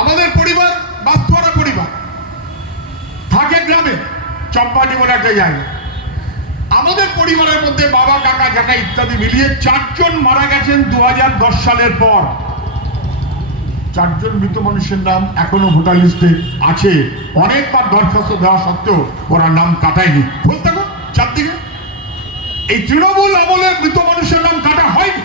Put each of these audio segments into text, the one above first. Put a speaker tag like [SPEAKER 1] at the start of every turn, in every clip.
[SPEAKER 1] আমাদের পরিবার বাস্তরা পরিবার থাকে গ্রামে, চম্পাটি বলে একটা জায়গা। আমাদের পরিবারের মধ্যে বাবা, কাকা কাকা ইত্যাদি মিলিয়ে চারজন মারা গেছেন দু সালের পর। চারজন মৃত মানুষের নাম এখনও ভোটার লিস্টে আছে। অনেকবার দরখাস্ত দেওয়া সত্ত্বেও ওরা নাম কাটায়নি। বলতে চারদিকে। এই তৃণমূল আমলের মৃত মানুষের নাম কাটা হয়নি।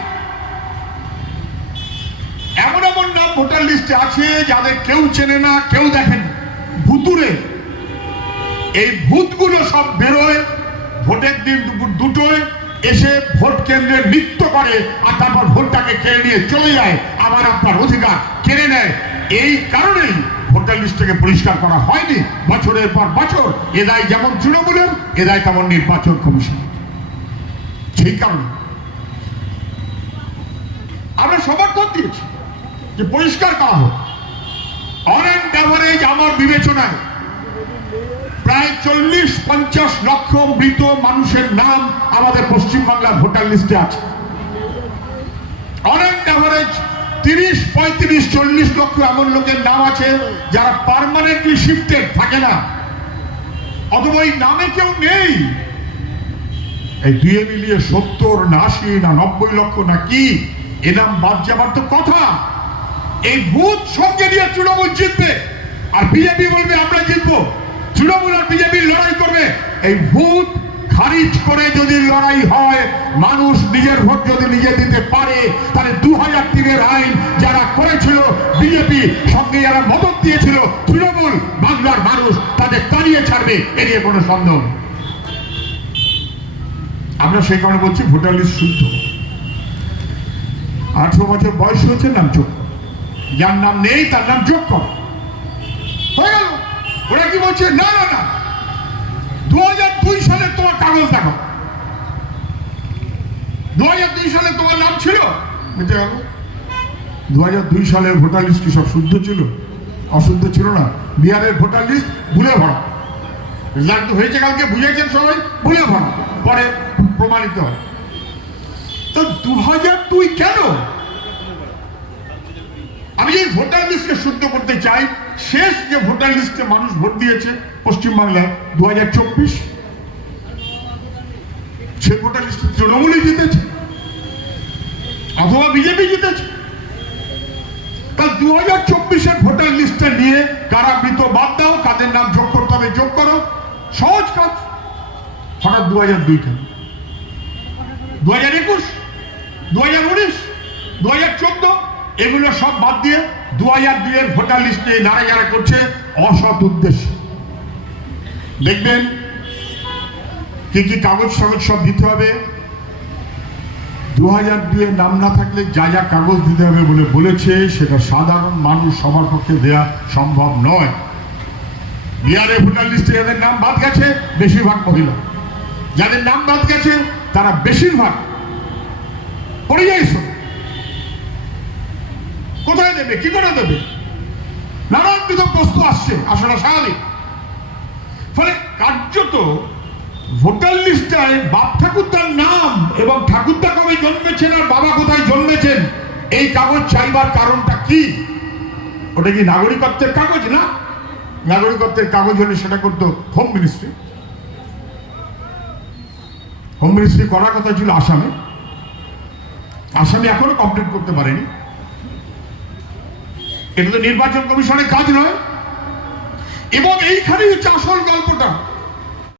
[SPEAKER 1] এমন এমন নাম ভোটার লিস্টে আছে যাদের কেউ চেনে না, কেউ দেখেন ভুতুরে এই ভূতগুলো সব বেরোয়, ভোটের দিন দুপুর দুটোয় এসে ভোট কেন্দ্রে নৃত্য করে আর তারপর ভোটটাকে কেড়ে নিয়ে চলে যায়। আবার আপনার অধিকার কেড়ে নেয়। এই কারণেই ভোটার লিস্টটাকে পরিষ্কার করা হয়নি। বছরের পর বছর এদায় যেমন তৃণমূলের এদায় তেমন নির্বাচন কমিশন। সেই কারণে আমরা সমর্থন দিয়েছি। যে পরিষ্কার করা হোক। অনেক অ্যাভারেজ আমার বিবেচনায় প্রায় চল্লিশ পঞ্চাশ লক্ষ মৃত মানুষের নাম আমাদের পশ্চিমবাংলার ভোটার লিস্টে আছে। অনেক অ্যাভারেজ তিরিশ, পঁয়ত্রিশ, চল্লিশ লক্ষ এমন লোকের নাম আছে যারা পার্মানেন্টলি শিফটেড, থাকে না। অথবা এই নামে কেউ নেই। এই দিয়ে মিলিয়ে সত্তর না আশি না নব্বই লক্ষ না কি? এ নাম বাদ যাবার তো কথা। এই ভূত সঙ্গে নিয়ে তৃণমূল জিতবে। আর বিজেপি বলবে, আমরা জিতবো। তৃণমূল আর বিজেপি লড়াই করবে। এই ভূত খারিজ করে যদি লড়াই হয়, মানুষ নিজের ভোট যদি নিজে দিতে পারে, তাহলে দু হাজার তিনের আইন যারা করেছিল, বিজেপি সঙ্গে যারা মদত দিয়েছিল, তৃণমূল বাংলার মানুষ তাদের তাড়িয়ে ছাড়বে, এ নিয়ে কোনো সন্দেহ আমরা সেই কারণে বলছি, ভোটার লিস্ট শুদ্ধ। আঠারো বছর বয়স হয়েছে নাম করো। যার নাম নেই, তার নাম যোগ করো। হয়ে গেল? ওরা কি বলছে? না না না। দু হাজার দুই সালে তোমার কাগজ দেখো। দু হাজার দুই সালে তোমার নাম ছিল? মিটে গেল। দু হাজার দুই সালের ভোটার লিস্ট কি সব শুদ্ধ ছিল? অশুদ্ধ ছিল না? বিহারের ভোটার লিস্ট ভুলে ভরা। রেজাল্ট হয়েছে কালকে, বুঝেছেন সবাই? ভুলে ভরা। পরে প্রমাণিত হয় তো দু হাজার দুই কেন? আমি এই ভোটার লিস্টকে শুদ্ধ করতে চাই, শেষ যে ভোটার লিস্টে মানুষ ভোট দিয়েছে পশ্চিমবাংলায় দু হাজার চব্বিশ, সে ভোটার লিস্টে তৃণমূলই জিতেছে, অথবা বিজেপি জিতেছে। তা দু হাজার চব্বিশের ভোটার লিস্টটা নিয়ে কারা মৃত বাদ দাও, কাদের নাম যোগ করতে হবে যোগ করো, সহজ কাজ। হঠাৎ দু হাজার দুই কেন? দু হাজার একুশ দু হাজার উনিশ দু হাজার চোদ্দ এগুলো সব বাদ দিয়ে দু হাজার দুইয়ের ভোটার লিস্ট নিয়ে নাড়াচাড়া করছে অসৎ উদ্দেশ্য। দেখবেন কি কি কাগজ সাগজ সব দিতে হবে। দু হাজার দুইয়ের নাম না থাকলে যা যা কাগজ দিতে হবে বলে বলেছে, সেটা সাধারণ মানুষ সবার পক্ষে দেয়া সম্ভব নয়। বিহারের ভোটার লিস্টে যাদের নাম বাদ গেছে, বেশিরভাগ মহিলা। যাদের নাম বাদ গেছে, তারা বেশিরভাগ পরিযায়ী শ্রমিক। দেবে কি করে দেবে নানানবিধ প্রশ্ন আসছে, আসলে স্বাভাবিক। ফলে কার্যত ভোটার লিস্টায় বাপ ঠাকুরদার নাম এবং ঠাকুরদা কবে জন্মেছেন আর বাবা কোথায় জন্মেছেন, এই কাগজ চাইবার কারণটা কি? ওটা কি নাগরিকত্বের কাগজ না? নাগরিকত্বের কাগজ হলে সেটা করতো হোম মিনিস্ট্রি। হোম মিনিস্ট্রি করার কথা ছিল আসামে। আসামে এখনও কমপ্লিট করতে পারেনি। এটা তো নির্বাচন কমিশনের কাজ নয়। এবং এইখানেই হচ্ছে আসল গল্পটা।